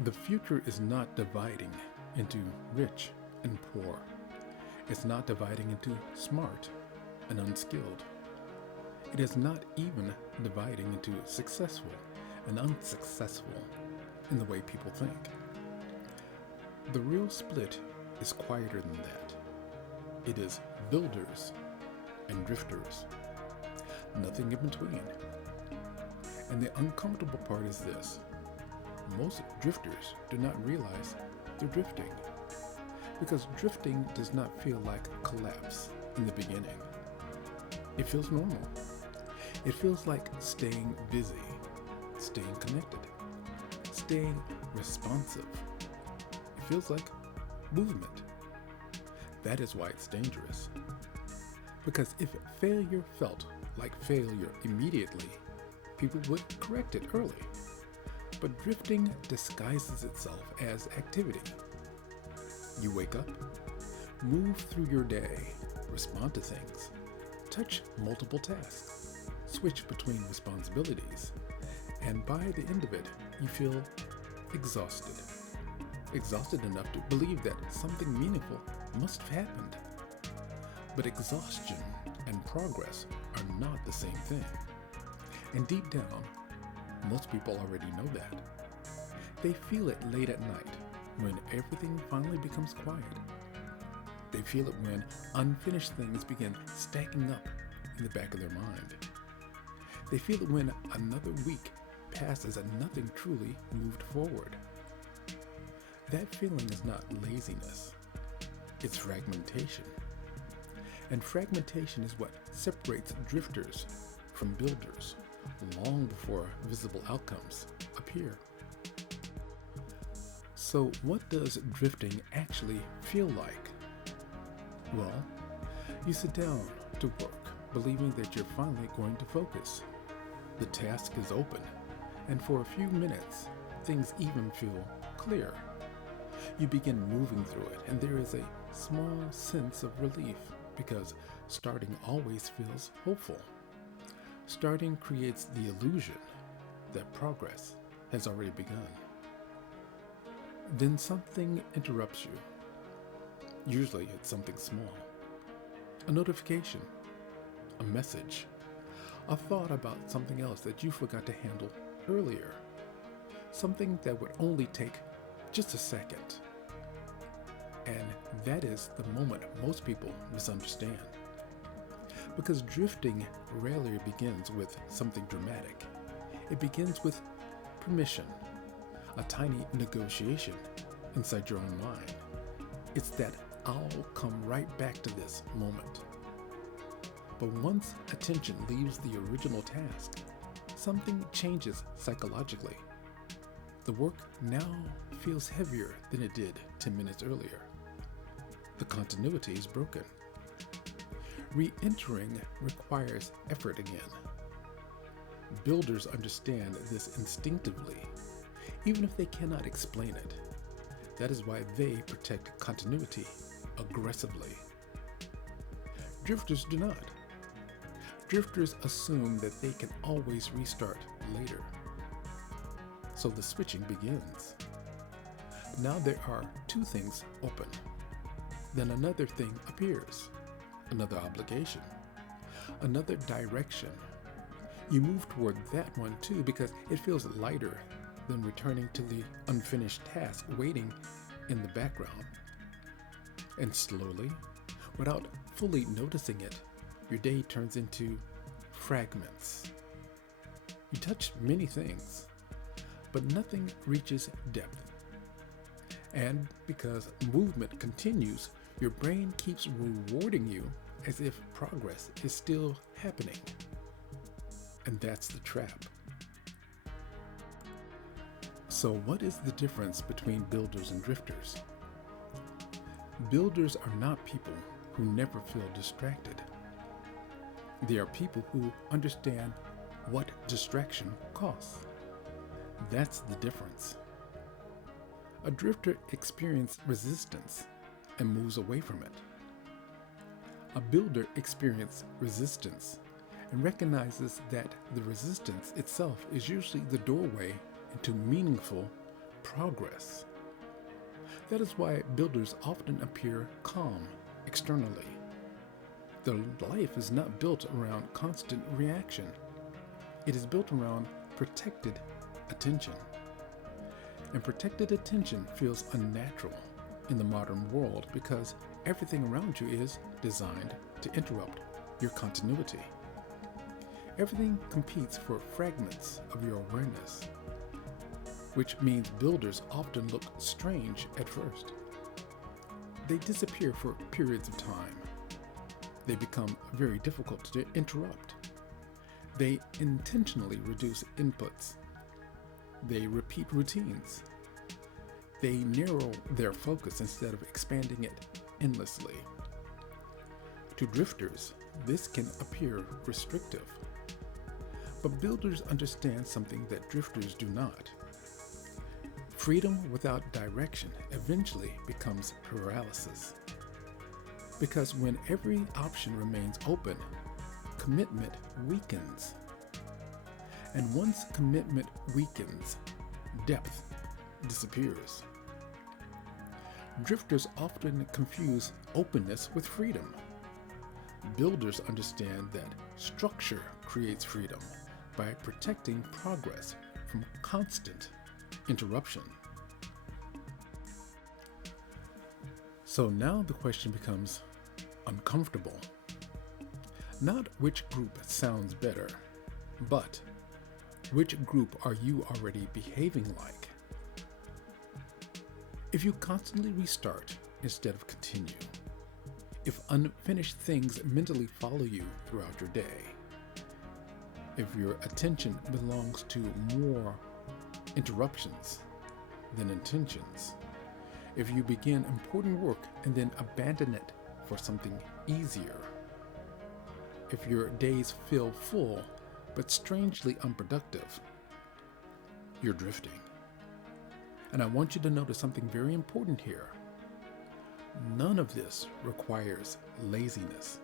The future is not dividing into rich and poor. It's not dividing into smart and unskilled. It is not even dividing into successful and unsuccessful in the way people think. The real split is quieter than that. It is builders and drifters, nothing in between. And the uncomfortable part is this: most drifters do not realize they're drifting, because drifting does not feel like collapse in the beginning. It feels normal. It feels like staying busy, staying connected, staying responsive. It feels like movement. That is why it's dangerous. Because if failure felt like failure immediately, people would correct it early. But drifting disguises itself as activity. You wake up, move through your day, respond to things, touch multiple tasks, switch between responsibilities, and by the end of it, you feel exhausted. Exhausted enough to believe that something meaningful must have happened. But exhaustion and progress are not the same thing. And deep down, most people already know that. They feel it late at night when everything finally becomes quiet. They feel it when unfinished things begin stacking up in the back of their mind. They feel it when another week passes and nothing truly moved forward. That feeling is not laziness, it's fragmentation. And fragmentation is what separates drifters from builders long before visible outcomes appear. So, what does drifting actually feel like? Well, you sit down to work believing that you're finally going to focus. The task is open, and for a few minutes, things even feel clear. You begin moving through it, and there is a small sense of relief because starting always feels hopeful. Starting creates the illusion that progress has already begun. Then something interrupts you. Usually it's something small. A notification, a message, a thought about something else that you forgot to handle earlier. Something that would only take just a second. And that is the moment most people misunderstand. Because drifting rarely begins with something dramatic. It begins with permission, a tiny negotiation inside your own mind. It's that I'll come right back to this moment. But once attention leaves the original task, something changes psychologically. The work now feels heavier than it did 10 minutes earlier. The continuity is broken. Re-entering requires effort again. Builders understand this instinctively, even if they cannot explain it. That is why they protect continuity aggressively. Drifters do not. Drifters assume that they can always restart later. So the switching begins. Now there are two things open. Then another thing appears, another obligation, another direction. You move toward that one too because it feels lighter than returning to the unfinished task waiting in the background. And slowly, without fully noticing it, your day turns into fragments. You touch many things, but nothing reaches depth. And because movement continues, your brain keeps rewarding you as if progress is still happening. And that's the trap. So what is the difference between builders and drifters? Builders are not people who never feel distracted. They are people who understand what distraction costs. That's the difference. A drifter experiences resistance and moves away from it. A builder experiences resistance and recognizes that the resistance itself is usually the doorway into meaningful progress. That is why builders often appear calm externally. Their life is not built around constant reaction. It is built around protected attention. And protected attention feels unnatural in the modern world because everything around you is designed to interrupt your continuity. Everything competes for fragments of your awareness, which means builders often look strange at first. They disappear for periods of time. They become very difficult to interrupt. They intentionally reduce inputs. They repeat routines. They narrow their focus instead of expanding it endlessly. To drifters, this can appear restrictive. But builders understand something that drifters do not. Freedom without direction eventually becomes paralysis. Because when every option remains open, commitment weakens. And once commitment weakens, depth disappears. Drifters often confuse openness with freedom. Builders understand that structure creates freedom by protecting progress from constant interruption. So now the question becomes uncomfortable. Not which group sounds better, but which group are you already behaving like? If you constantly restart instead of continue, if unfinished things mentally follow you throughout your day, if your attention belongs to more interruptions than intentions, if you begin important work and then abandon it for something easier, if your days feel full but strangely unproductive, you're drifting. And I want you to notice something very important here. None of this requires laziness.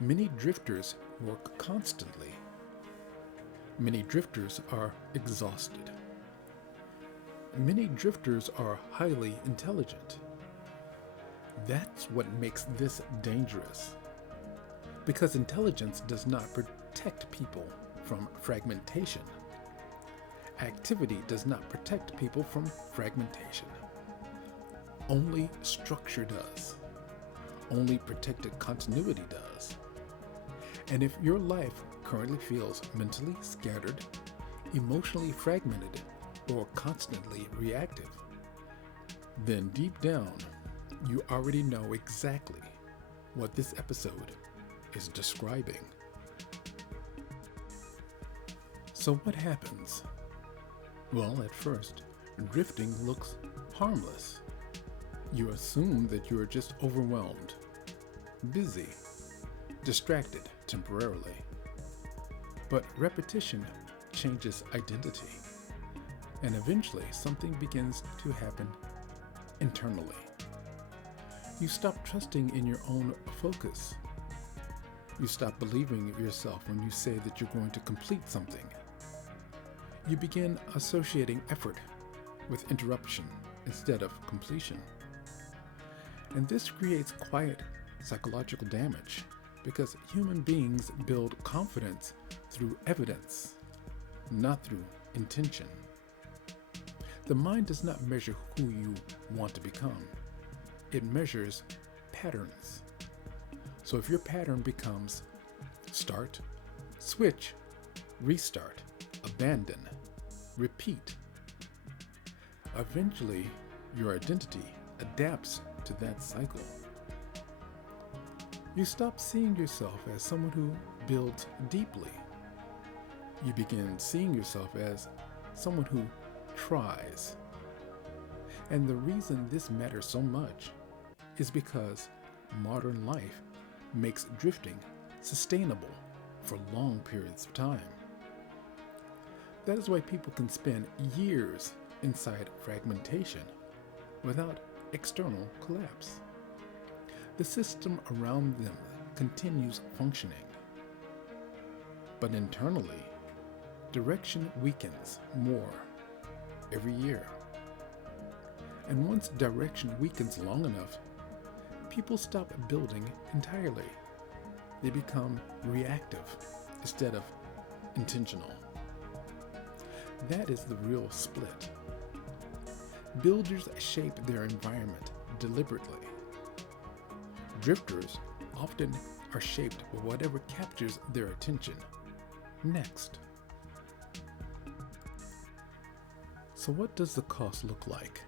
Many drifters work constantly. Many drifters are exhausted. Many drifters are highly intelligent. That's what makes this dangerous. Because intelligence does not protect people from fragmentation. Activity does not protect people from fragmentation. Only structure does. Only protected continuity does. And if your life currently feels mentally scattered, emotionally fragmented, or constantly reactive, then deep down, you already know exactly what this episode is describing. So what happens? Well, at first, drifting looks harmless. You assume that you are just overwhelmed, busy, distracted temporarily. But repetition changes identity, and eventually something begins to happen internally. You stop trusting in your own focus. You stop believing yourself when you say that you're going to complete something. You begin associating effort with interruption instead of completion. And this creates quiet psychological damage because human beings build confidence through evidence, not through intention. The mind does not measure who you want to become. It measures patterns. So if your pattern becomes start, switch, restart, abandon, repeat, eventually your identity adapts to that cycle. You stop seeing yourself as someone who builds deeply. You begin seeing yourself as someone who tries. And the reason this matters so much is because modern life makes drifting sustainable for long periods of time. That is why people can spend years inside fragmentation without external collapse. The system around them continues functioning. But internally, direction weakens more. every year. And once direction weakens long enough, people stop building entirely. They become reactive instead of intentional. That is the real split. Builders shape their environment deliberately. Drifters often are shaped by whatever captures their attention next. So what does the cost look like?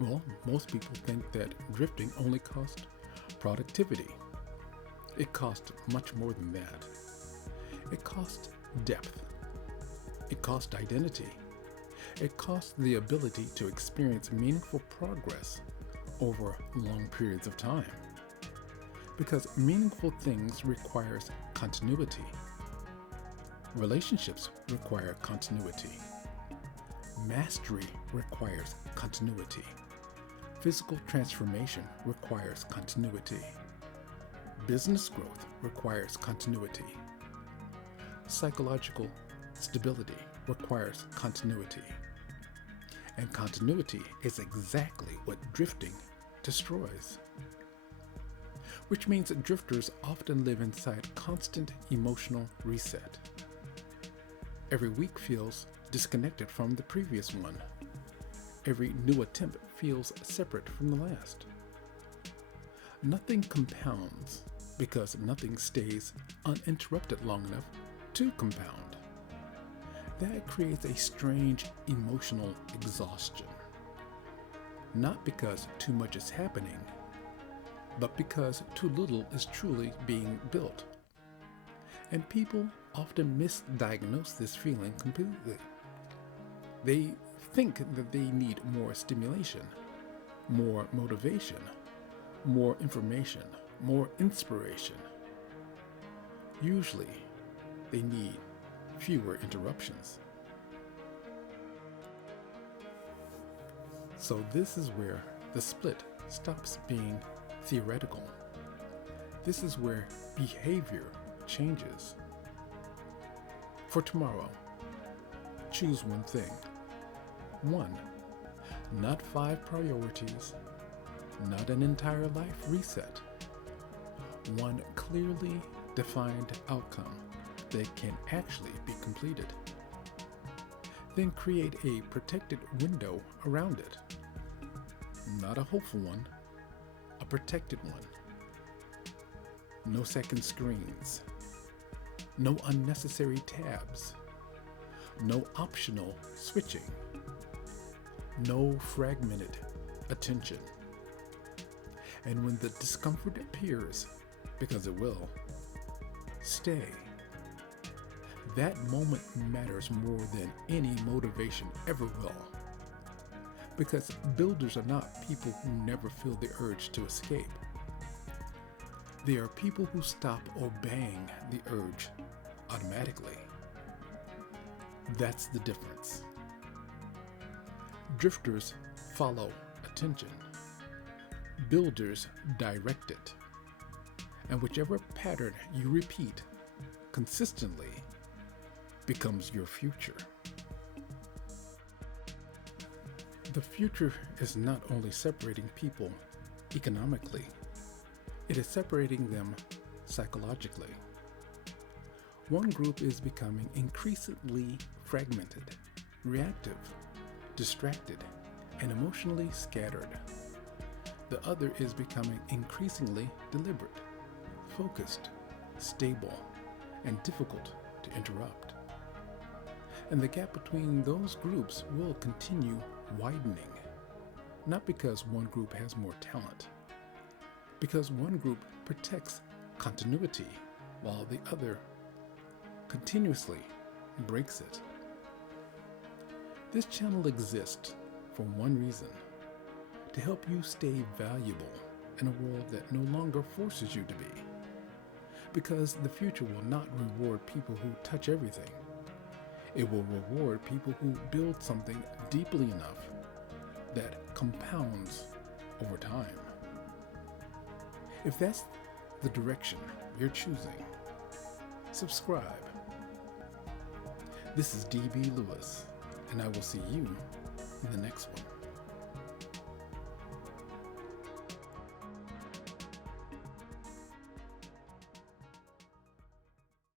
Well, most people think that drifting only costs productivity. It costs much more than that. It costs depth. It costs identity. It costs the ability to experience meaningful progress over long periods of time. Because meaningful things requires continuity. Relationships require continuity. Mastery requires continuity. Physical transformation requires continuity. Business growth requires continuity. Psychological stability requires continuity. And continuity is exactly what drifting destroys. Which means that drifters often live inside constant emotional reset. Every week feels disconnected from the previous one. Every new attempt feels separate from the last. Nothing compounds because nothing stays uninterrupted long enough to compound. That creates a strange emotional exhaustion. Not because too much is happening, but because too little is truly being built. And people often misdiagnose this feeling completely. They think that they need more stimulation, more motivation, more information, more inspiration. Usually, they need fewer interruptions. So this is where the split stops being theoretical. This is where behavior changes. For tomorrow, choose one thing. 1. Not 5 priorities, not an entire life reset. One clearly defined outcome that can actually be completed. Then create a protected window around it. Not a hopeful one, a protected one. No second screens. No unnecessary tabs. No optional switching. No fragmented attention. And when the discomfort appears, because it will, stay. That moment matters more than any motivation ever will. Because builders are not people who never feel the urge to escape. They are people who stop obeying the urge automatically. That's the difference. Drifters follow attention. Builders direct it. And whichever pattern you repeat consistently becomes your future. The future is not only separating people economically, it is separating them psychologically. One group is becoming increasingly fragmented, reactive, distracted, and emotionally scattered. The other is becoming increasingly deliberate, focused, stable, and difficult to interrupt. And the gap between those groups will continue widening, not because one group has more talent, because one group protects continuity while the other continuously breaks it. This channel exists for one reason: to help you stay valuable in a world that no longer forces you to be. Because the future will not reward people who touch everything. It will reward people who build something deeply enough that compounds over time. If that's the direction you're choosing, subscribe. This is D.B. Lewis, and I will see you in the next one.